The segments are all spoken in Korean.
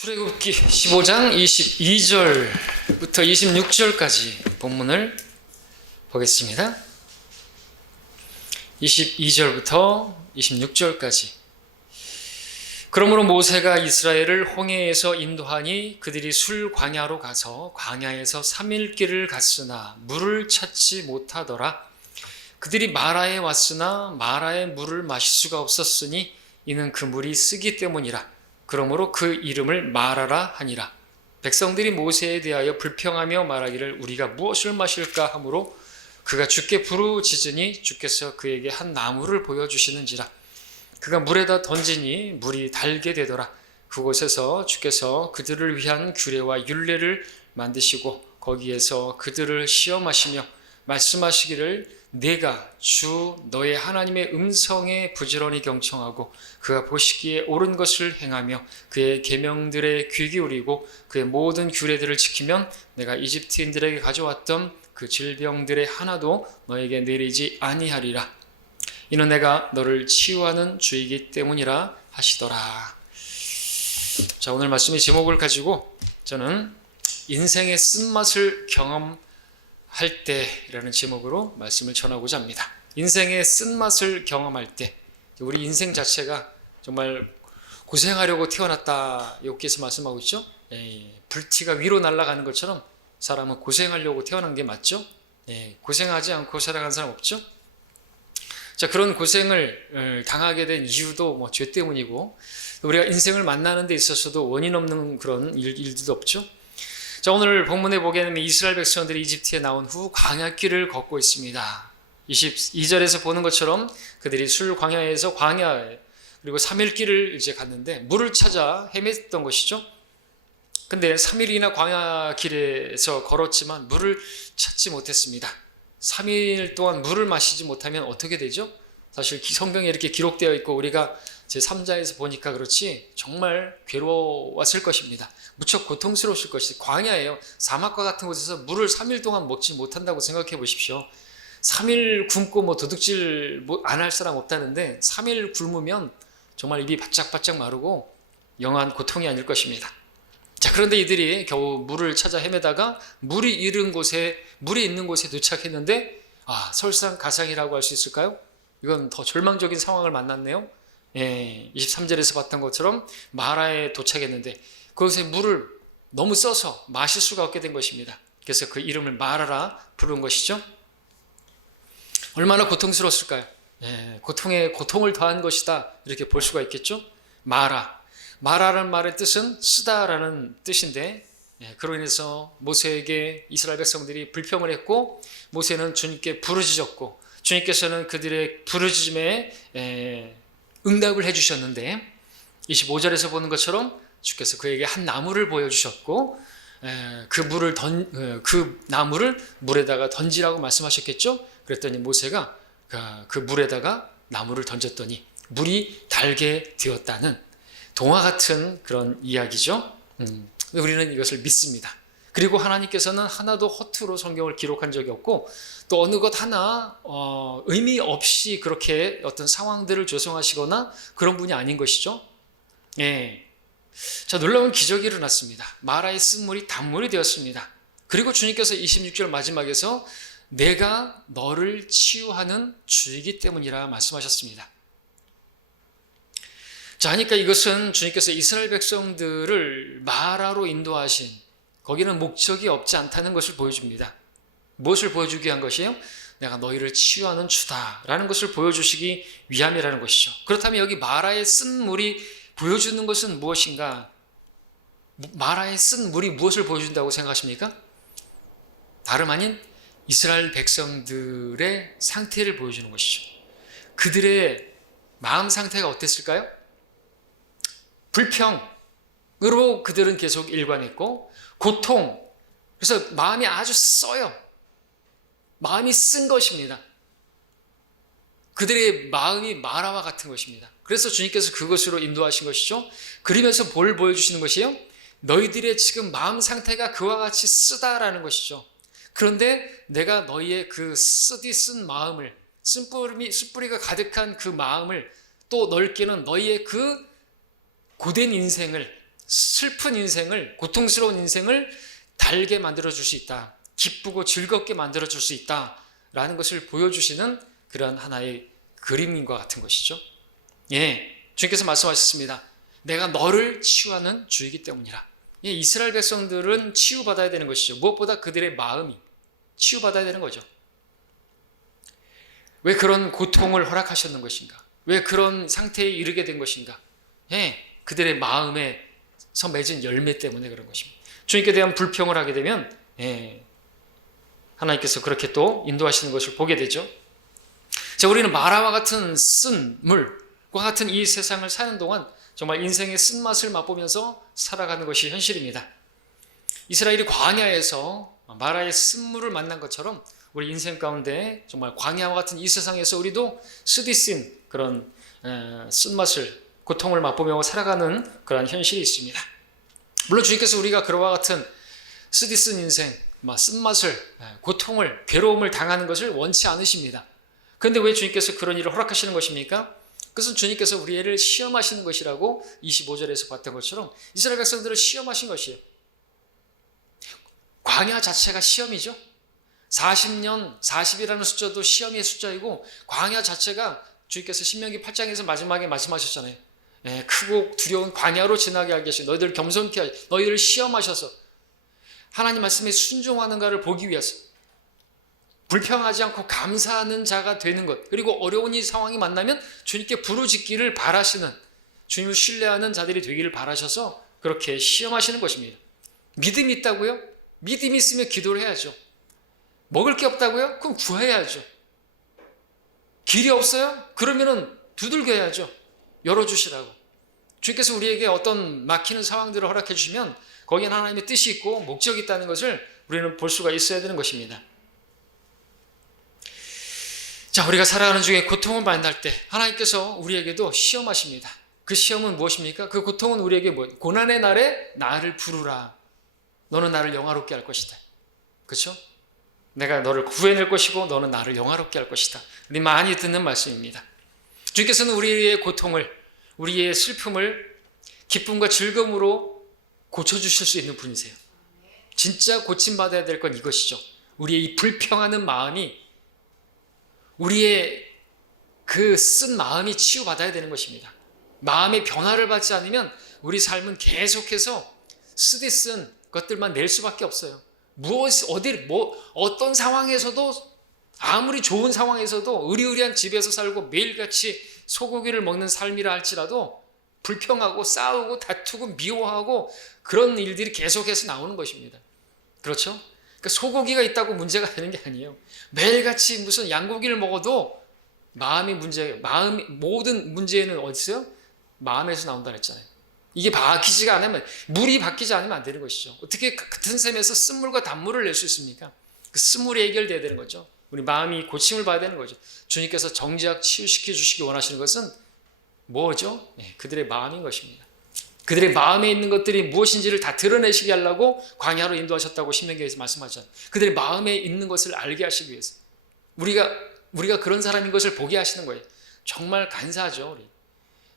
출애굽기 15장 22절부터 26절까지 본문을 보겠습니다. 22절부터 26절까지. 그러므로 모세가 이스라엘을 홍해에서 인도하니 그들이 술 광야로 가서 광야에서 3일 길을 갔으나 물을 찾지 못하더라. 그들이 마라에 왔으나 마라의 물을 마실 수가 없었으니 이는 그 물이 쓰기 때문이라. 그러므로 그 이름을 마라라 하니라. 백성들이 모세에 대하여 불평하며 말하기를 우리가 무엇을 마실까 하므로 그가 주께 부르짖으니 주께서 그에게 한 나무를 보여주시는지라. 그가 물에다 던지니 물이 달게 되더라. 그곳에서 주께서 그들을 위한 규례와 율례를 만드시고 거기에서 그들을 시험하시며 말씀하시기를 내가 주 너의 하나님의 음성에 부지런히 경청하고 그가 보시기에 옳은 것을 행하며 그의 계명들에 귀 기울이고 그의 모든 규례들을 지키면 내가 이집트인들에게 가져왔던 그 질병들의 하나도 너에게 내리지 아니하리라. 이는 내가 너를 치유하는 주이기 때문이라 하시더라. 자, 오늘 말씀의 제목을 가지고 저는 인생의 쓴맛을 경험할 때라는 제목으로 말씀을 전하고자 합니다. 인생의 쓴맛을 경험할 때, 우리 인생 자체가 정말 고생하려고 태어났다, 여기서 말씀하고 있죠. 불티가 위로 날아가는 것처럼 사람은 고생하려고 태어난 게 맞죠. 고생하지 않고 살아간 사람 없죠. 자, 그런 고생을 당하게 된 이유도 죄 때문이고, 우리가 인생을 만나는 데 있어서도 원인 없는 그런 일들도 없죠. 자, 오늘 본문에 보게 되면 이스라엘 백성들이 이집트에 나온 후 광야길을 걷고 있습니다. 22절에서 보는 것처럼 그들이 술 광야에서 광야에 그리고 3일 길을 이제 갔는데 물을 찾아 헤맸던 것이죠. 근데 3일이나 광야길에서 걸었지만 물을 찾지 못했습니다. 3일 동안 물을 마시지 못하면 어떻게 되죠? 사실 성경에 이렇게 기록되어 있고 우리가 제3자에서 보니까 그렇지 정말 괴로웠을 것입니다. 무척 고통스러웠을 것이 광야예요. 사막과 같은 곳에서 물을 3일 동안 먹지 못한다고 생각해 보십시오. 3일 굶고 도둑질 안 할 사람 없다는데 3일 굶으면 정말 입이 바짝바짝 마르고 영한 고통이 아닐 것입니다. 자, 그런데 이들이 겨우 물을 찾아 헤매다가 물이 있는 곳에 도착했는데 설상가상이라고 할 수 있을까요? 이건 더 절망적인 상황을 만났네요. 23절에서 봤던 것처럼 마라에 도착했는데 그것에 물을 너무 써서 마실 수가 없게 된 것입니다. 그래서 그 이름을 마라라 부른 것이죠. 얼마나 고통스러웠을까요? 고통에 고통을 더한 것이다, 이렇게 볼 수가 있겠죠. 마라라는 말의 뜻은 쓰다라는 뜻인데, 그로 인해서 모세에게 이스라엘 백성들이 불평을 했고 모세는 주님께 부르짖었고 주님께서는 그들의 부르짖음에 응답을 해주셨는데 25절에서 보는 것처럼 주께서 그에게 한 나무를 보여주셨고 그 나무를 물에다가 던지라고 말씀하셨겠죠. 그랬더니 모세가 그 물에다가 나무를 던졌더니 물이 달게 되었다는 동화 같은 그런 이야기죠. 우리는 이것을 믿습니다. 그리고 하나님께서는 하나도 허투루 성경을 기록한 적이 없고 또 어느 것 하나 의미 없이 그렇게 어떤 상황들을 조성하시거나 그런 분이 아닌 것이죠. 자, 놀라운 기적이 일어났습니다. 마라의 쓴물이 단물이 되었습니다. 그리고 주님께서 26절 마지막에서 내가 너를 치유하는 주이기 때문이라 말씀하셨습니다. 자, 하니까 이것은 주님께서 이스라엘 백성들을 마라로 인도하신, 거기는 목적이 없지 않다는 것을 보여줍니다. 무엇을 보여주기 위한 것이에요? 내가 너희를 치유하는 주다라는 것을 보여주시기 위함이라는 것이죠. 그렇다면 여기 마라의 쓴 물이 보여주는 것은 무엇인가? 마라의 쓴 물이 무엇을 보여준다고 생각하십니까? 다름 아닌 이스라엘 백성들의 상태를 보여주는 것이죠. 그들의 마음 상태가 어땠을까요? 불평으로 그들은 계속 일관했고 고통, 그래서 마음이 아주 써요. 마음이 쓴 것입니다. 그들의 마음이 마라와 같은 것입니다. 그래서 주님께서 그것으로 인도하신 것이죠. 그러면서 뭘 보여주시는 것이에요? 너희들의 지금 마음 상태가 그와 같이 쓰다라는 것이죠. 그런데 내가 너희의 그 쓴 마음을, 쓴뿌리가 가득한 그 마음을 또 넓게는 너희의 그 고된 인생을 슬픈 인생을, 고통스러운 인생을 달게 만들어줄 수 있다. 기쁘고 즐겁게 만들어줄 수 있다라는 것을 보여주시는 그런 하나의 그림과 같은 것이죠. 예, 주님께서 말씀하셨습니다. 내가 너를 치유하는 주이기 때문이라. 예, 이스라엘 백성들은 치유받아야 되는 것이죠. 무엇보다 그들의 마음이 치유받아야 되는 거죠. 왜 그런 고통을 허락하셨는 것인가? 왜 그런 상태에 이르게 된 것인가? 예, 그들의 마음에서 맺은 열매 때문에 그런 것입니다. 주님께 대한 불평을 하게 되면 하나님께서 그렇게 또 인도하시는 것을 보게 되죠. 자, 우리는 마라와 같은 쓴 물과 같은 이 세상을 사는 동안 정말 인생의 쓴맛을 맛보면서 살아가는 것이 현실입니다. 이스라엘이 광야에서 마라의 쓴물을 만난 것처럼 우리 인생 가운데 정말 광야와 같은 이 세상에서 우리도 쓰디쓴 그런 쓴맛을, 고통을 맛보며 살아가는 그런 현실이 있습니다. 물론 주님께서 우리가 그와 같은 쓰디쓴 인생, 쓴맛을, 고통을, 괴로움을 당하는 것을 원치 않으십니다. 그런데 왜 주님께서 그런 일을 허락하시는 것입니까? 그것은 주님께서 우리를 시험하시는 것이라고 25절에서 봤던 것처럼 이스라엘 백성들을 시험하신 것이에요. 광야 자체가 시험이죠. 40년, 40이라는 숫자도 시험의 숫자이고 광야 자체가 주님께서 신명기 8장에서 마지막에 말씀하셨잖아요. 크고 두려운 광야로 지나게 하게 하시고 너희들 겸손케 하시고 너희들을 시험하셔서 하나님 말씀에 순종하는가를 보기 위해서 불평하지 않고 감사하는 자가 되는 것, 그리고 어려운 이 상황이 만나면 주님께 부르짖기를 바라시는, 주님을 신뢰하는 자들이 되기를 바라셔서 그렇게 시험하시는 것입니다. 믿음이 있다고요? 믿음이 있으면 기도를 해야죠. 먹을 게 없다고요? 그럼 구해야죠. 길이 없어요? 그러면은 두들겨야죠. 열어주시라고. 주님께서 우리에게 어떤 막히는 상황들을 허락해 주시면 거기엔 하나님의 뜻이 있고 목적이 있다는 것을 우리는 볼 수가 있어야 되는 것입니다. 자, 우리가 살아가는 중에 고통을 만날 때 하나님께서 우리에게도 시험하십니다. 그 시험은 무엇입니까? 그 고통은 우리에게 고난의 날에 나를 부르라. 너는 나를 영화롭게 할 것이다. 그렇죠? 내가 너를 구해낼 것이고 너는 나를 영화롭게 할 것이다. 우리 많이 듣는 말씀입니다. 주님께서는 우리의 고통을, 우리의 슬픔을 기쁨과 즐거움으로 고쳐주실 수 있는 분이세요. 진짜 고침받아야 될 건 이것이죠. 우리의 이 불평하는 마음이, 우리의 그 쓴 마음이 치유받아야 되는 것입니다. 마음의 변화를 받지 않으면 우리 삶은 계속해서 쓰디쓴 것들만 낼 수밖에 없어요. 어떤 상황에서도, 아무리 좋은 상황에서도 의리의리한 집에서 살고 매일같이 소고기를 먹는 삶이라 할지라도 불평하고 싸우고 다투고 미워하고 그런 일들이 계속해서 나오는 것입니다. 그렇죠? 그러니까 소고기가 있다고 문제가 되는 게 아니에요. 매일같이 무슨 양고기를 먹어도 모든 문제는 어디 있어요? 마음에서 나온다 그랬잖아요. 이게 바뀌지가 않으면, 물이 바뀌지 않으면 안 되는 것이죠. 어떻게 같은 샘에서 쓴물과 단물을 낼 수 있습니까? 그 쓴물이 해결돼야 되는 거죠. 우리 마음이 고침을 봐야 되는 거죠. 주님께서 정작 치유시켜 주시기 원하시는 것은 뭐죠? 그들의 마음인 것입니다. 그들의 마음에 있는 것들이 무엇인지를 다 드러내시게 하려고 광야로 인도하셨다고 신명기에서 말씀하셨잖아요. 그들의 마음에 있는 것을 알게 하시기 위해서. 우리가 그런 사람인 것을 보게 하시는 거예요. 정말 간사하죠. 우리.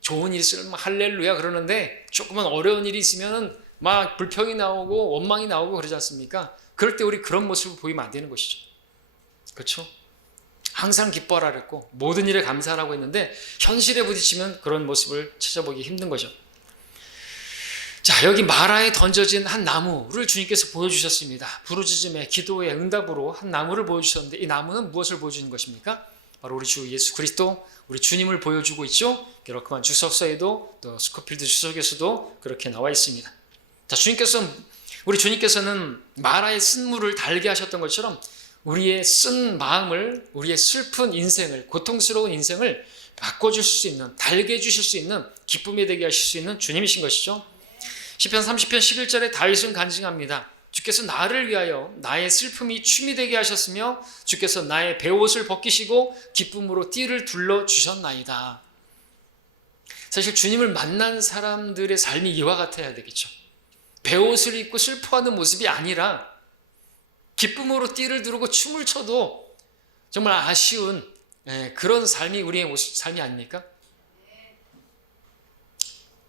좋은 일 있으면 할렐루야 그러는데 조금만 어려운 일이 있으면 막 불평이 나오고 원망이 나오고 그러지 않습니까? 그럴 때 우리 그런 모습을 보이면 안 되는 것이죠. 그렇죠? 항상 기뻐하라 그랬고 모든 일에 감사하라고 했는데 현실에 부딪히면 그런 모습을 찾아보기 힘든 거죠. 자, 여기 마라에 던져진 한 나무를 주님께서 보여주셨습니다. 부르짖음의 기도의 응답으로 한 나무를 보여주셨는데 이 나무는 무엇을 보여주는 것입니까? 바로 우리 주 예수 그리스도, 우리 주님을 보여주고 있죠. 게러크만 주석서에도 또 스코필드 주석에서도 그렇게 나와 있습니다. 자, 우리 주님께서는 마라의 쓴물을 달게 하셨던 것처럼 우리의 쓴 마음을, 우리의 슬픈 인생을, 고통스러운 인생을 바꿔주실 수 있는, 달게 해주실 수 있는, 기쁨이 되게 하실 수 있는 주님이신 것이죠. 시편 30편 11절에 다윗은 간증합니다. 주께서 나를 위하여 나의 슬픔이 춤이 되게 하셨으며 주께서 나의 베옷을 벗기시고 기쁨으로 띠를 둘러주셨나이다. 사실 주님을 만난 사람들의 삶이 이와 같아야 되겠죠. 베옷을 입고 슬퍼하는 모습이 아니라 기쁨으로 띠를 두르고 춤을 춰도 정말 아쉬운 그런 삶이 우리의 삶이 아닙니까?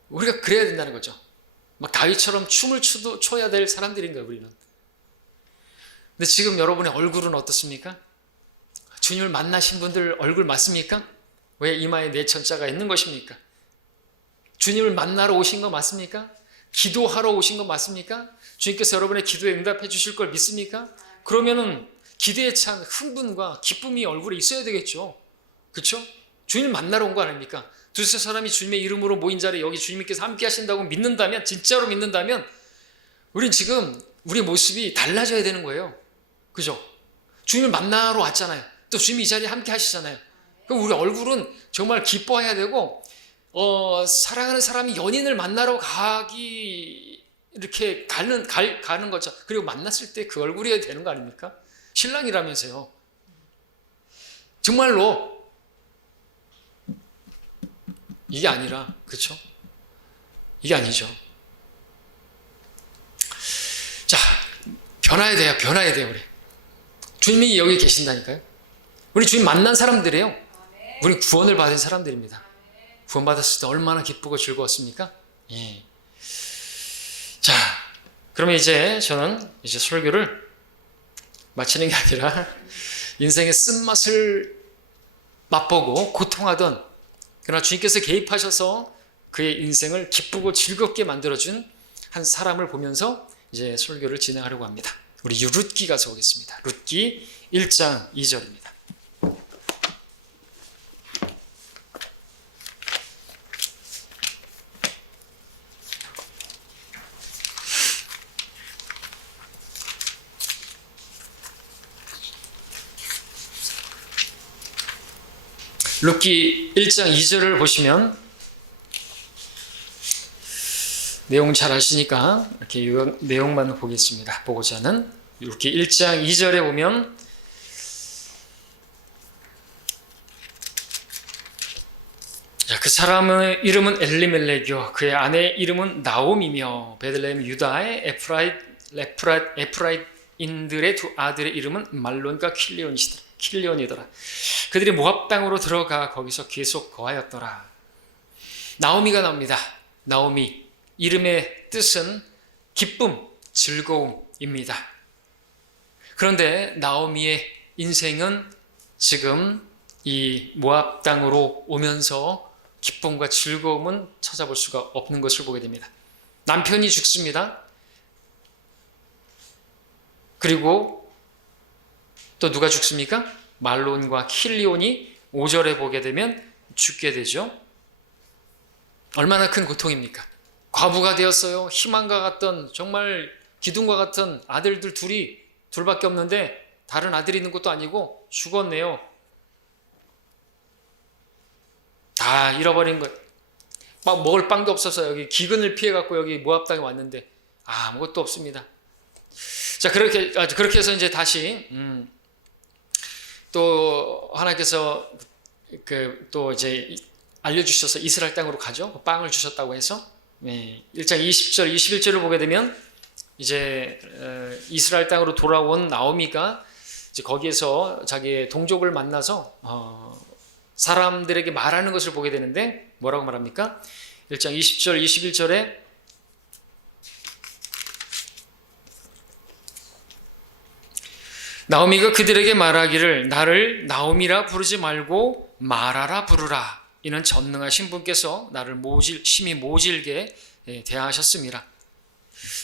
우리가 그래야 된다는 거죠. 막 다윗처럼 춤을 춰야 될 사람들인 거예요, 우리는. 근데 지금 여러분의 얼굴은 어떻습니까? 주님을 만나신 분들 얼굴 맞습니까? 왜 이마에 내천자가 있는 것입니까? 주님을 만나러 오신 거 맞습니까? 기도하러 오신 거 맞습니까? 주님께서 여러분의 기도에 응답해 주실 걸 믿습니까? 그러면은 기대에 찬 흥분과 기쁨이 얼굴에 있어야 되겠죠. 그렇죠? 주님을 만나러 온 거 아닙니까? 두세 사람이 주님의 이름으로 모인 자리에 여기 주님께서 함께 하신다고 믿는다면, 진짜로 믿는다면 우린 지금 우리 모습이 달라져야 되는 거예요. 그죠? 주님을 만나러 왔잖아요. 또 주님이 이 자리에 함께 하시잖아요. 그럼 우리 얼굴은 정말 기뻐해야 되고, 사랑하는 사람이 연인을 만나러 이렇게 가는 거죠. 그리고 만났을 때 그 얼굴이어야 되는 거 아닙니까? 신랑이라면서요. 정말로 이게 아니라, 그렇죠? 이게 아니죠. 자, 변화해야 돼요, 우리. 주님이 여기 계신다니까요. 우리 주님 만난 사람들이에요. 우리 구원을 받은 사람들입니다. 구원받았을 때 얼마나 기쁘고 즐거웠습니까? 예. 자, 그러면 저는 설교를 마치는 게 아니라 인생의 쓴맛을 맛보고 고통하던, 그러나 주님께서 개입하셔서 그의 인생을 기쁘고 즐겁게 만들어준 한 사람을 보면서 설교를 진행하려고 합니다. 우리 룻기 가서 보겠습니다. 룻기 1장 2절입니다. 룻기 1장 2절을 보시면 내용 잘 아시니까 이렇게 내용만 보겠습니다. 보고자 하는 룻기 1장 2절에 보면 그 사람의 이름은 엘리멜렉이요 그의 아내의 이름은 나옴이며 베들레헴 유다의 에프라임인들의 두 아들의 이름은 말론과 킬리온이더라. 그들이 모압 땅으로 들어가 거기서 계속 거하였더라. 나오미가 나옵니다. 나오미, 이름의 뜻은 기쁨, 즐거움입니다. 그런데 나오미의 인생은 지금 이 모압 땅으로 오면서 기쁨과 즐거움은 찾아볼 수가 없는 것을 보게 됩니다. 남편이 죽습니다. 그리고 또 누가 죽습니까? 말론과 킬리온이 5절에 보게 되면 죽게 되죠. 얼마나 큰 고통입니까? 과부가 되었어요. 희망과 같던, 정말 기둥과 같은 아들들 둘밖에 없는데 다른 아들이 있는 것도 아니고 죽었네요. 다 잃어버린 거예요. 막 먹을 빵도 없어서 여기 기근을 피해갖고 여기 모압 땅에 왔는데 아무것도 없습니다. 자, 그렇게 해서 다시 또 하나님께서 또 알려주셔서 이스라엘 땅으로 가죠. 빵을 주셨다고 해서 1장 20절, 21절을 보게 되면 이스라엘 땅으로 돌아온 나오미가 거기에서 자기의 동족을 만나서 사람들에게 말하는 것을 보게 되는데 뭐라고 말합니까? 1장 20절, 21절에 나오미가 그들에게 말하기를 나를 나오미라 부르지 말고 마라라 부르라. 이는 전능하신 분께서 나를 심히 모질게 대하셨습니다.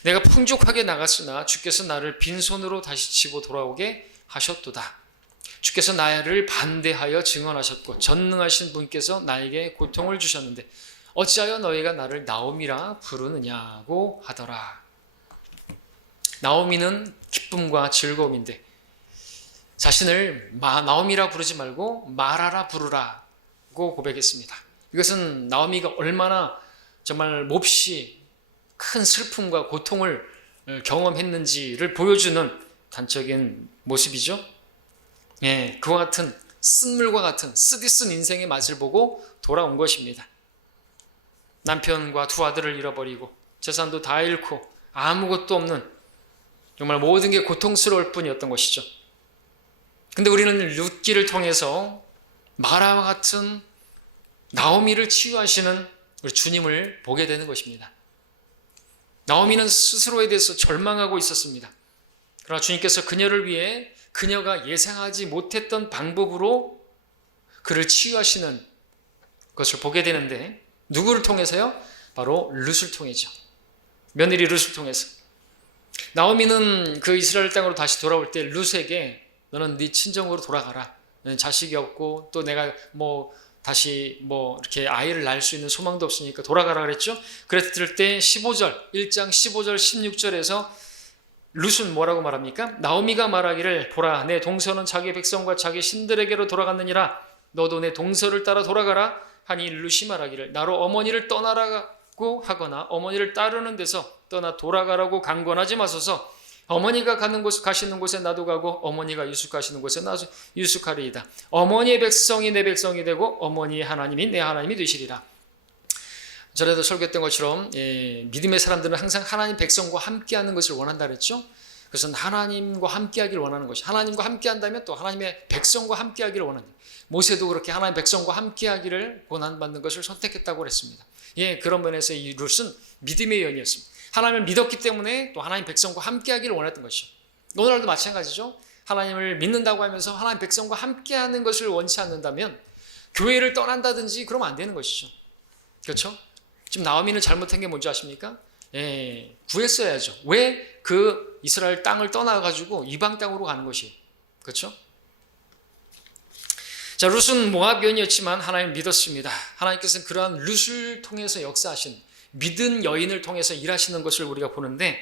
내가 풍족하게 나갔으나 주께서 나를 빈손으로 다시 치고 돌아오게 하셨도다. 주께서 나를 반대하여 증언하셨고 전능하신 분께서 나에게 고통을 주셨는데 어찌하여 너희가 나를 나오미라 부르느냐고 하더라. 나오미는 기쁨과 즐거움인데 자신을 나오미라 부르지 말고 마라라 부르라고 고백했습니다. 이것은 나오미가 얼마나 정말 몹시 큰 슬픔과 고통을 경험했는지를 보여주는 단적인 모습이죠. 그와 같은 쓴물과 같은 쓰디쓴 인생의 맛을 보고 돌아온 것입니다. 남편과 두 아들을 잃어버리고 재산도 다 잃고 아무것도 없는 정말 모든 게 고통스러울 뿐이었던 것이죠. 근데 우리는 룻기를 통해서 마라와 같은 나오미를 치유하시는 우리 주님을 보게 되는 것입니다. 나오미는 스스로에 대해서 절망하고 있었습니다. 그러나 주님께서 그녀를 위해 그녀가 예상하지 못했던 방법으로 그를 치유하시는 것을 보게 되는데, 누구를 통해서요? 바로 룻을 통해죠. 며느리 룻을 통해서. 나오미는 그 이스라엘 땅으로 다시 돌아올 때 룻에게 너는 네 친정으로 돌아가라. 자식이 없고 또 내가 다시 이렇게 아이를 낳을 수 있는 소망도 없으니까 돌아가라 그랬죠. 그랬을 때 15절, 1장 15절 16절에서 룻은 뭐라고 말합니까? 나오미가 말하기를 보라 내 동서는 자기 백성과 자기 신들에게로 돌아갔느니라 너도 내 동서를 따라 돌아가라 하니 룻이 말하기를 나로 어머니를 떠나라고 하거나 어머니를 따르는 데서 떠나 돌아가라고 강권하지 마소서. 어머니가 가시는 곳에 나도 가고 어머니가 유숙하시는 곳에 나도 유숙하리이다. 어머니의 백성이 내 백성이 되고 어머니의 하나님이 내 하나님이 되시리라. 전에도 설교했던 것처럼 믿음의 사람들은 항상 하나님 백성과 함께하는 것을 원한다 그랬죠. 그것은 하나님과 함께하기를 원하는 것이, 하나님과 함께한다면 또 하나님의 백성과 함께하기를 원합니다. 모세도 그렇게 하나님 백성과 함께하기를 고난받는 것을 선택했다고 그랬습니다. 그런 면에서 이 룻은 믿음의 여인이었습니다. 하나님을 믿었기 때문에 또 하나님 백성과 함께하기를 원했던 것이죠. 오늘날도 마찬가지죠. 하나님을 믿는다고 하면서 하나님 백성과 함께하는 것을 원치 않는다면 교회를 떠난다든지 그러면 안 되는 것이죠. 그렇죠? 지금 나오미는 잘못한 게 뭔지 아십니까? 구했어야죠. 왜 그 이스라엘 땅을 떠나가지고 이방 땅으로 가는 것이에요. 그렇죠? 자, 룻은 모압 여인이었지만 하나님을 믿었습니다. 하나님께서는 그러한 룻을 통해서 역사하신, 믿은 여인을 통해서 일하시는 것을 우리가 보는데,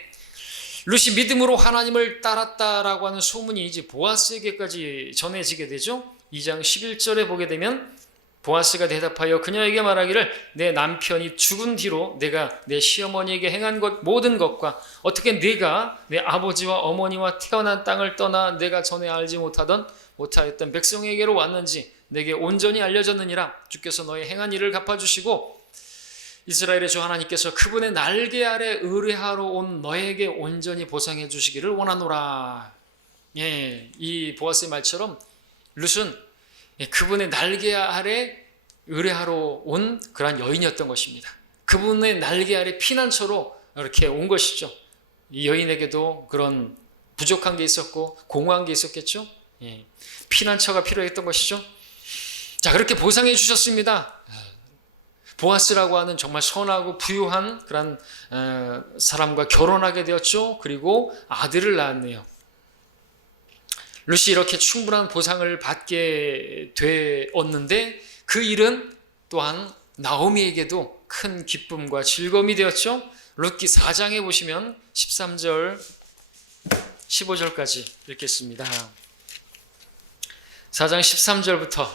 룻이 믿음으로 하나님을 따랐다라고 하는 소문이 이제 보아스에게까지 전해지게 되죠. 2장 11절에 보게 되면 보아스가 대답하여 그녀에게 말하기를 내 남편이 죽은 뒤로 내가 내 시어머니에게 행한 것 모든 것과 어떻게 네가 내 아버지와 어머니와 태어난 땅을 떠나 내가 전에 알지 못하였던 백성에게로 왔는지 내게 온전히 알려졌느니라. 주께서 너의 행한 일을 갚아주시고 이스라엘의 주 하나님께서 그분의 날개 아래 의뢰하러 온 너에게 온전히 보상해 주시기를 원하노라. 이 보아스의 말처럼 룻은 그분의 날개 아래 의뢰하러 온 그러한 여인이었던 것입니다. 그분의 날개 아래 피난처로 이렇게 온 것이죠. 이 여인에게도 그런 부족한 게 있었고 공허한 게 있었겠죠. 피난처가 필요했던 것이죠. 자, 그렇게 보상해 주셨습니다. 보아스라고 하는 정말 선하고 부유한 그런 사람과 결혼하게 되었죠. 그리고 아들을 낳았네요. 룻이 이렇게 충분한 보상을 받게 되었는데 그 일은 또한 나오미에게도 큰 기쁨과 즐거움이 되었죠. 룻기 4장에 보시면 13절 15절까지 읽겠습니다. 4장 13절부터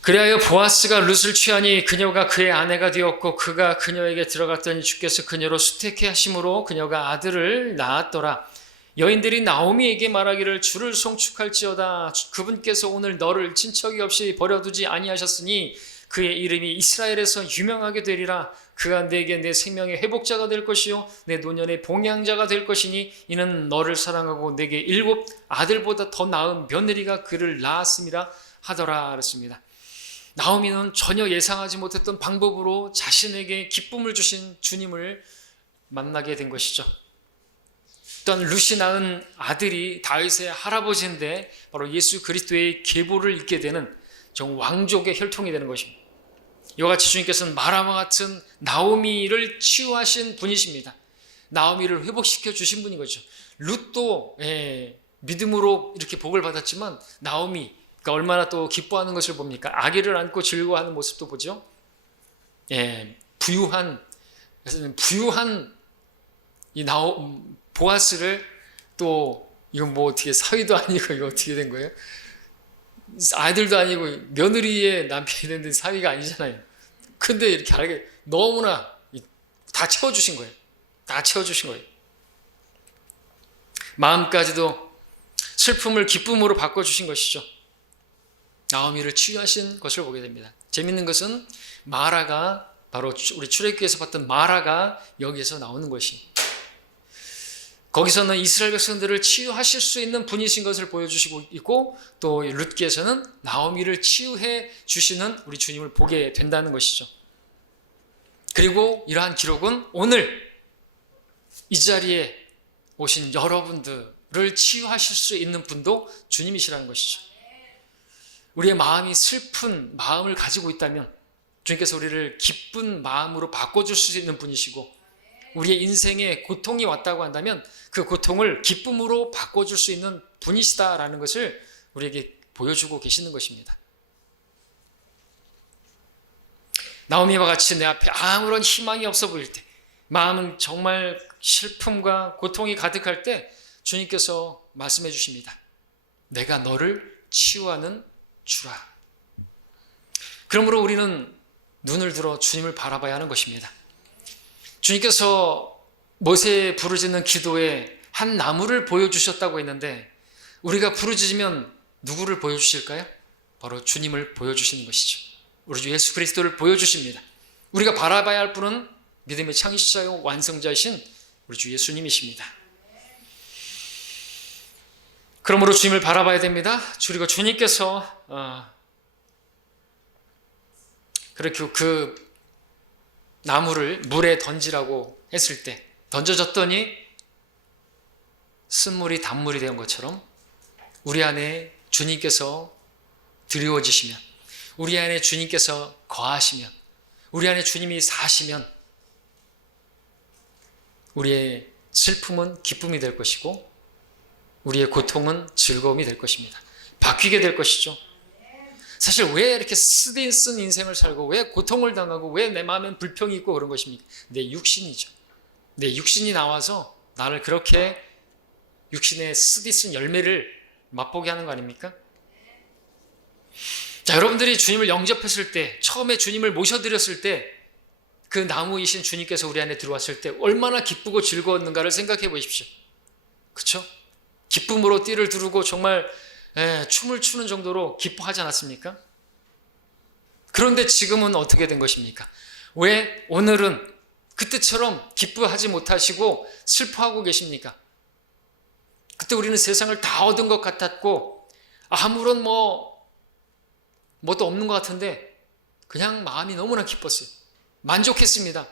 그리하여 보아스가 룻을 취하니 그녀가 그의 아내가 되었고 그가 그녀에게 들어갔더니 주께서 그녀로 수택해 하심으로 그녀가 아들을 낳았더라. 여인들이 나오미에게 말하기를 주를 송축할지어다. 그분께서 오늘 너를 친척이 없이 버려두지 아니하셨으니 그의 이름이 이스라엘에서 유명하게 되리라. 그가 내게 내 생명의 회복자가 될 것이요 내 노년의 봉양자가 될 것이니 이는 너를 사랑하고 내게 7 아들보다 더 나은 며느리가 그를 낳았음이라 하더라 그랬습니다. 나오미는 전혀 예상하지 못했던 방법으로 자신에게 기쁨을 주신 주님을 만나게 된 것이죠. 또한 룻이 낳은 아들이 다윗의 할아버지인데 바로 예수 그리스도의 계보를 잇게 되는 정 왕족의 혈통이 되는 것입니다. 이와 같이 주님께서는 마라와 같은 나오미를 치유하신 분이십니다. 나오미를 회복시켜 주신 분인 거죠. 룻도 믿음으로 이렇게 복을 받았지만 나오미 그러니까 얼마나 또 기뻐하는 것을 봅니까? 아기를 안고 즐거워하는 모습도 보죠. 부유한 이 보아스를 또 이건 어떻게 사위도 아니고 이거 어떻게 된 거예요? 아들도 아니고 며느리의 남편이 됐는데 사위가 아니잖아요. 근데 이렇게 알게 너무나 다 채워주신 거예요. 다 채워주신 거예요. 마음까지도 슬픔을 기쁨으로 바꿔주신 것이죠. 나오미를 치유하신 것을 보게 됩니다. 재밌는 것은 마라가 바로 우리 출애굽기에서 봤던 마라가 여기에서 나오는 것이 거기서는 이스라엘 백성들을 치유하실 수 있는 분이신 것을 보여주시고 있고 또 룻기에서는 나오미를 치유해 주시는 우리 주님을 보게 된다는 것이죠. 그리고 이러한 기록은 오늘 이 자리에 오신 여러분들을 치유하실 수 있는 분도 주님이시라는 것이죠. 우리의 마음이 슬픈 마음을 가지고 있다면 주님께서 우리를 기쁜 마음으로 바꿔줄 수 있는 분이시고, 우리의 인생에 고통이 왔다고 한다면 그 고통을 기쁨으로 바꿔줄 수 있는 분이시다라는 것을 우리에게 보여주고 계시는 것입니다. 나오미와 같이 내 앞에 아무런 희망이 없어 보일 때, 마음은 정말 슬픔과 고통이 가득할 때 주님께서 말씀해 주십니다. 내가 너를 치유하는 주라. 그러므로 우리는 눈을 들어 주님을 바라봐야 하는 것입니다. 주님께서 모세의 부르짖는 기도에 한 나무를 보여주셨다고 했는데, 우리가 부르짖으면 누구를 보여주실까요? 바로 주님을 보여주시는 것이죠. 우리 주 예수 그리스도를 보여주십니다. 우리가 바라봐야 할 분은 믿음의 창시자요 완성자이신 우리 주 예수님이십니다. 그러므로 주님을 바라봐야 됩니다. 그리고 주님께서 그렇게 그 나무를 물에 던지라고 했을 때 던져졌더니 쓴물이 단물이 된 것처럼 우리 안에 주님께서 드리워지시면, 우리 안에 주님께서 거하시면, 우리 안에 주님이 사시면 우리의 슬픔은 기쁨이 될 것이고 우리의 고통은 즐거움이 될 것입니다. 바뀌게 될 것이죠. 사실 왜 이렇게 쓰디쓴 인생을 살고 왜 고통을 당하고 왜 내 마음엔 불평이 있고 그런 것입니까? 내 육신이죠. 내 육신이 나와서 나를 그렇게 육신의 쓰디쓴 열매를 맛보게 하는 거 아닙니까? 자, 여러분들이 주님을 영접했을 때, 처음에 주님을 모셔드렸을 때 그 나무이신 주님께서 우리 안에 들어왔을 때 얼마나 기쁘고 즐거웠는가를 생각해 보십시오. 그렇죠? 기쁨으로 띠를 두르고 정말 춤을 추는 정도로 기뻐하지 않았습니까? 그런데 지금은 어떻게 된 것입니까? 왜 오늘은 그때처럼 기뻐하지 못하시고 슬퍼하고 계십니까? 그때 우리는 세상을 다 얻은 것 같았고 아무런 뭣도 없는 것 같은데 그냥 마음이 너무나 기뻤어요. 만족했습니다.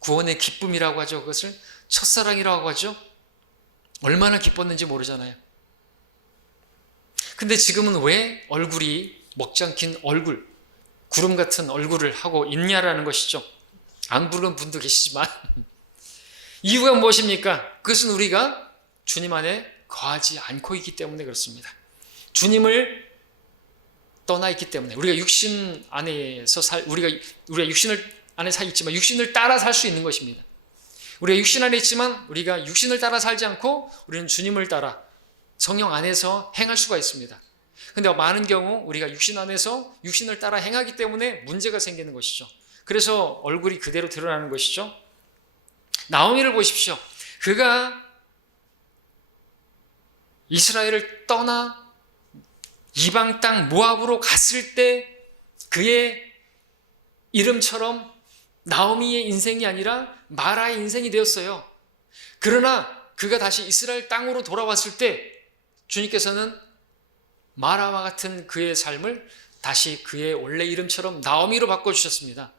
구원의 기쁨이라고 하죠. 그것을 첫사랑이라고 하죠. 얼마나 기뻤는지 모르잖아요. 근데 지금은 왜 얼굴이 먹장킨 얼굴, 구름 같은 얼굴을 하고 있냐라는 것이죠. 안 부른 분도 계시지만 이유가 무엇입니까? 그것은 우리가 주님 안에 거하지 않고 있기 때문에 그렇습니다. 주님을 떠나 있기 때문에 우리가 육신 안에서 우리가 육신을 안에 사 있지만 육신을 따라 살 수 있는 것입니다. 우리가 육신 안에 있지만 우리가 육신을 따라 살지 않고 우리는 주님을 따라 성령 안에서 행할 수가 있습니다. 그런데 많은 경우 우리가 육신 안에서 육신을 따라 행하기 때문에 문제가 생기는 것이죠. 그래서 얼굴이 그대로 드러나는 것이죠. 나오미를 보십시오. 그가 이스라엘을 떠나 이방 땅 모압으로 갔을 때 그의 이름처럼 나오미의 인생이 아니라 마라의 인생이 되었어요. 그러나 그가 다시 이스라엘 땅으로 돌아왔을 때 주님께서는 마라와 같은 그의 삶을 다시 그의 원래 이름처럼 나오미로 바꿔주셨습니다.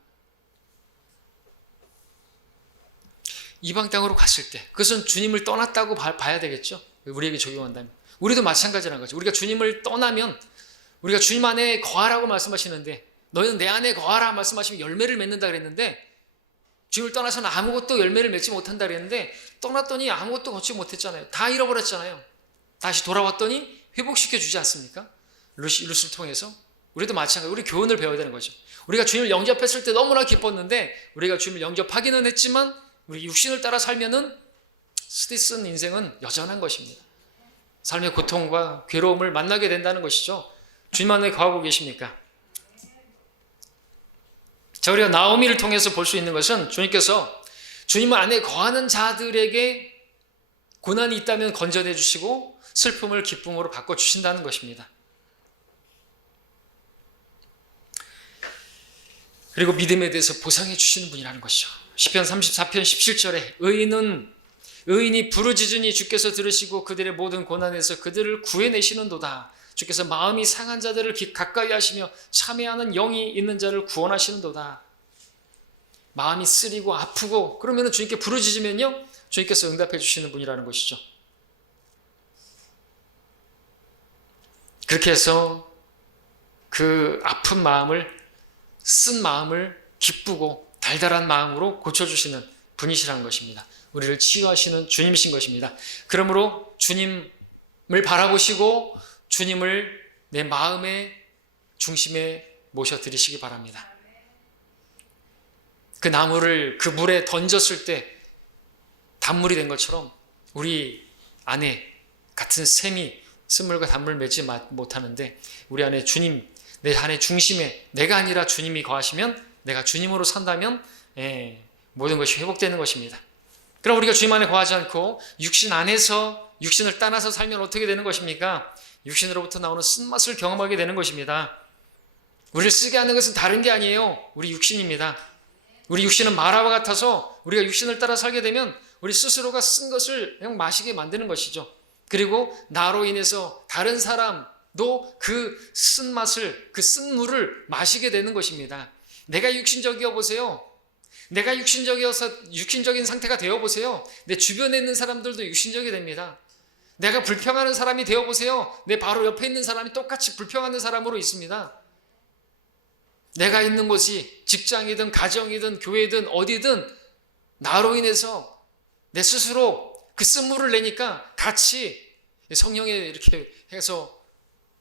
이방 땅으로 갔을 때 그것은 주님을 떠났다고 봐야 되겠죠. 우리에게 적용한다면 우리도 마찬가지라는 거죠. 우리가 주님을 떠나면 우리가 주님 안에 거하라고 말씀하시는데 너희는 내 안에 거하라 말씀하시면 열매를 맺는다 그랬는데 주님을 떠나서는 아무것도 열매를 맺지 못한다 그랬는데 떠났더니 아무것도 거치 못했잖아요. 다 잃어버렸잖아요. 다시 돌아왔더니 회복시켜 주지 않습니까? 루스를 통해서 우리도 마찬가지로 우리 교훈을 배워야 되는 거죠. 우리가 주님을 영접했을 때 너무나 기뻤는데 우리가 주님을 영접하기는 했지만 우리 육신을 따라 살면은 쓰디쓴 인생은 여전한 것입니다. 삶의 고통과 괴로움을 만나게 된다는 것이죠. 주님 안에 거하고 계십니까? 자, 우리가 나오미를 통해서 볼 수 있는 것은 주님께서 주님 안에 거하는 자들에게 고난이 있다면 건져내 주시고 슬픔을 기쁨으로 바꿔주신다는 것입니다. 그리고 믿음에 대해서 보상해 주시는 분이라는 것이죠. 시편 34편 17절에 의인이 부르짖으니 주께서 들으시고 그들의 모든 고난에서 그들을 구해내시는도다. 주께서 마음이 상한 자들을 가까이 하시며 참회하는 영이 있는 자를 구원하시는도다. 마음이 쓰리고 아프고 그러면 주님께 부르짖으면요, 주님께서 응답해 주시는 분이라는 것이죠. 그렇게 해서 그 아픈 마음을, 쓴 마음을 기쁘고 달달한 마음으로 고쳐주시는 분이시라는 것입니다. 우리를 치유하시는 주님이신 것입니다. 그러므로 주님을 바라보시고 주님을 내 마음의 중심에 모셔드리시기 바랍니다. 그 나무를 그 물에 던졌을 때 단물이 된 것처럼 우리 안에 같은 셈이 쓴물과 단물 맺지 못하는데, 우리 안에 주님, 내 안에 중심에 내가 아니라 주님이 거하시면, 내가 주님으로 산다면 모든 것이 회복되는 것입니다. 그럼 우리가 주님 안에 거하지 않고 육신 안에서, 육신을 따라서 살면 어떻게 되는 것입니까? 육신으로부터 나오는 쓴맛을 경험하게 되는 것입니다. 우리를 쓰게 하는 것은 다른 게 아니에요. 우리 육신입니다. 우리 육신은 마라와 같아서 우리가 육신을 따라 살게 되면 우리 스스로가 쓴 것을 그냥 마시게 만드는 것이죠. 그리고 나로 인해서 다른 사람도 그 쓴맛을, 그 쓴 물을 마시게 되는 것입니다. 내가 육신적이어 보세요. 내가 육신적이어서 육신적인 상태가 되어 보세요. 내 주변에 있는 사람들도 육신적이 됩니다. 내가 불평하는 사람이 되어 보세요. 내 바로 옆에 있는 사람이 똑같이 불평하는 사람으로 있습니다. 내가 있는 곳이 직장이든 가정이든 교회든 어디든 나로 인해서 내 스스로 그 쓴물을 내니까 같이 성령에 이렇게 해서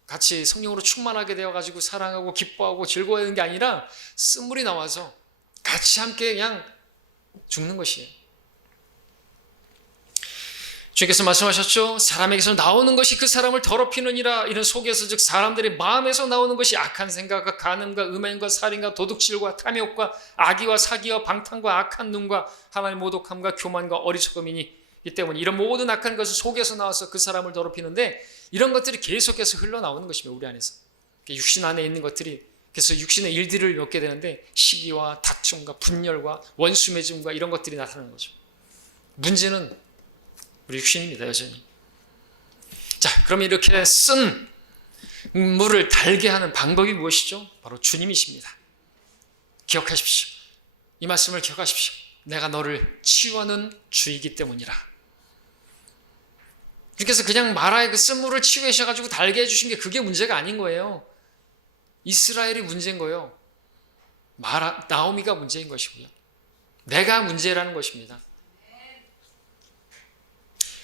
같이 성령으로 충만하게 되어가지고 사랑하고 기뻐하고 즐거워하는 게 아니라 쓴물이 나와서 같이 함께 그냥 죽는 것이에요. 주님께서 말씀하셨죠. 사람에게서 나오는 것이 그 사람을 더럽히느니라. 이런 속에서, 즉 사람들의 마음에서 나오는 것이 악한 생각과 간음과 음행과 살인과 도둑질과 탐욕과 악의와 사기와 방탕과 악한 눈과 하나님 모독함과 교만과 어리석음이니, 이 때문에 이런 모든 악한 것은 속에서 나와서 그 사람을 더럽히는데, 이런 것들이 계속해서 흘러나오는 것입니다. 우리 안에서 육신 안에 있는 것들이, 그래서 육신의 일들을 겪게 되는데 시기와 다툼과 분열과 원수매짐과 이런 것들이 나타나는 거죠. 문제는 우리 육신입니다, 여전히. 자, 그럼 이렇게 쓴 물을 달게 하는 방법이 무엇이죠? 바로 주님이십니다. 기억하십시오. 이 말씀을 기억하십시오. 내가 너를 치유하는 주이기 때문이라. 주님께서 그냥 마라의 그 쓴물을 치유하셔가지고 달게 해주신 게 그게 문제가 아닌 거예요. 이스라엘이 문제인 거예요. 나오미가 문제인 것이고요. 내가 문제라는 것입니다.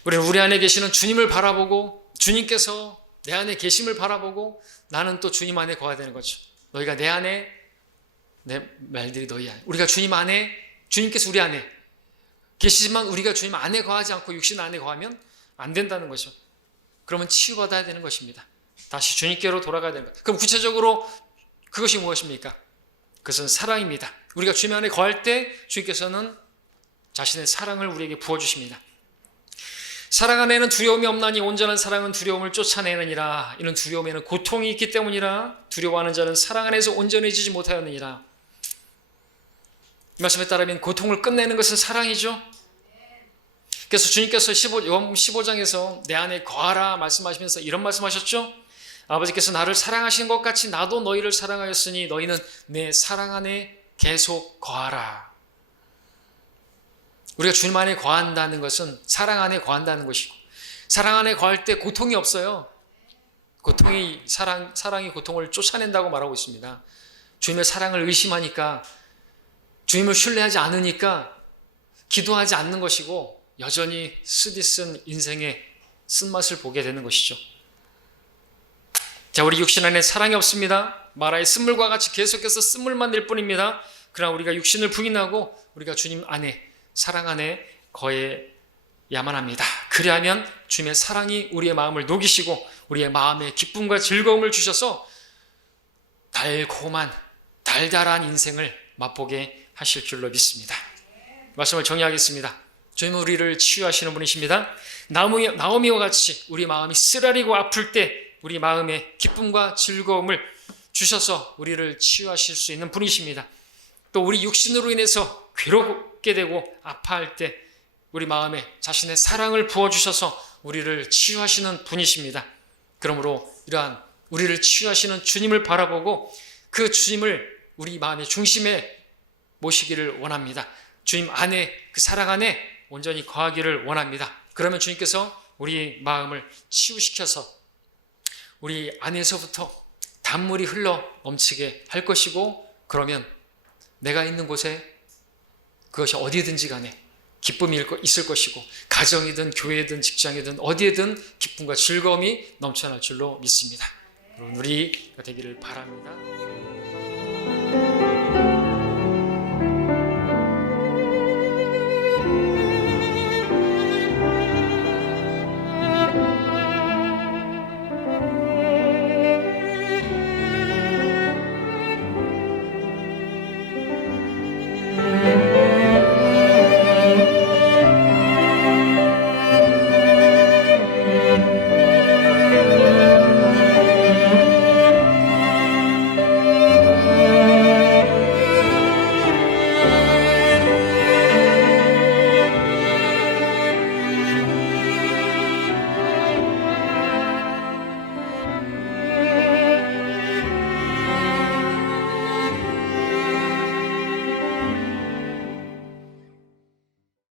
우리는 우리 안에 계시는 주님을 바라보고, 주님께서 내 안에 계심을 바라보고, 나는 또 주님 안에 거해야 되는 거죠. 너희가 내 안에, 내 말들이 너희 안에. 우리가 주님 안에, 주님께서 우리 안에 계시지만 우리가 주님 안에 거하지 않고 육신 안에 거하면 안 된다는 거죠. 그러면 치유받아야 되는 것입니다. 다시 주님께로 돌아가야 되는 것. 그럼 구체적으로 그것이 무엇입니까? 그것은 사랑입니다. 우리가 주님 안에 거할 때 주님께서는 자신의 사랑을 우리에게 부어주십니다. 사랑 안에는 두려움이 없나니 온전한 사랑은 두려움을 쫓아내느니라. 이는 두려움에는 고통이 있기 때문이라. 두려워하는 자는 사랑 안에서 온전해지지 못하였느니라. 이 말씀에 따르면 고통을 끝내는 것은 사랑이죠. 그래서 주님께서 15장에서 내 안에 거하라 말씀하시면서 이런 말씀하셨죠. 아버지께서 나를 사랑하신 것 같이 나도 너희를 사랑하였으니 너희는 내 사랑 안에 계속 거하라. 우리가 주님 안에 거한다는 것은 사랑 안에 거한다는 것이고, 사랑 안에 거할 때 고통이 없어요. 사랑이 고통을 쫓아낸다고 말하고 있습니다. 주님의 사랑을 의심하니까, 주님을 신뢰하지 않으니까 기도하지 않는 것이고, 여전히 쓰디쓴 인생의 쓴맛을 보게 되는 것이죠. 자, 우리 육신 안에 사랑이 없습니다. 마라의 쓴물과 같이 계속해서 쓴물만 낼 뿐입니다. 그러나 우리가 육신을 부인하고 우리가 주님 안에, 사랑 안에 거해야만 합니다. 그리하면 주님의 사랑이 우리의 마음을 녹이시고 우리의 마음에 기쁨과 즐거움을 주셔서 달콤한 달달한 인생을 맛보게 하실 줄로 믿습니다. 말씀을 정리하겠습니다. 주님은 우리를 치유하시는 분이십니다. 나오미와 같이 우리 마음이 쓰라리고 아플 때 우리 마음에 기쁨과 즐거움을 주셔서 우리를 치유하실 수 있는 분이십니다. 또 우리 육신으로 인해서 괴롭게 되고 아파할 때 우리 마음에 자신의 사랑을 부어주셔서 우리를 치유하시는 분이십니다. 그러므로 이러한 우리를 치유하시는 주님을 바라보고 그 주님을 우리 마음의 중심에 모시기를 원합니다. 주님 안에, 그 사랑 안에 온전히 거하기를 원합니다. 그러면 주님께서 우리 마음을 치유시켜서 우리 안에서부터 단물이 흘러 넘치게 할 것이고, 그러면 내가 있는 곳에, 그것이 어디든지 간에 기쁨이 있을 것이고, 가정이든 교회든 직장이든 어디에든 기쁨과 즐거움이 넘쳐날 줄로 믿습니다. 여러분, 우리가 되기를 바랍니다.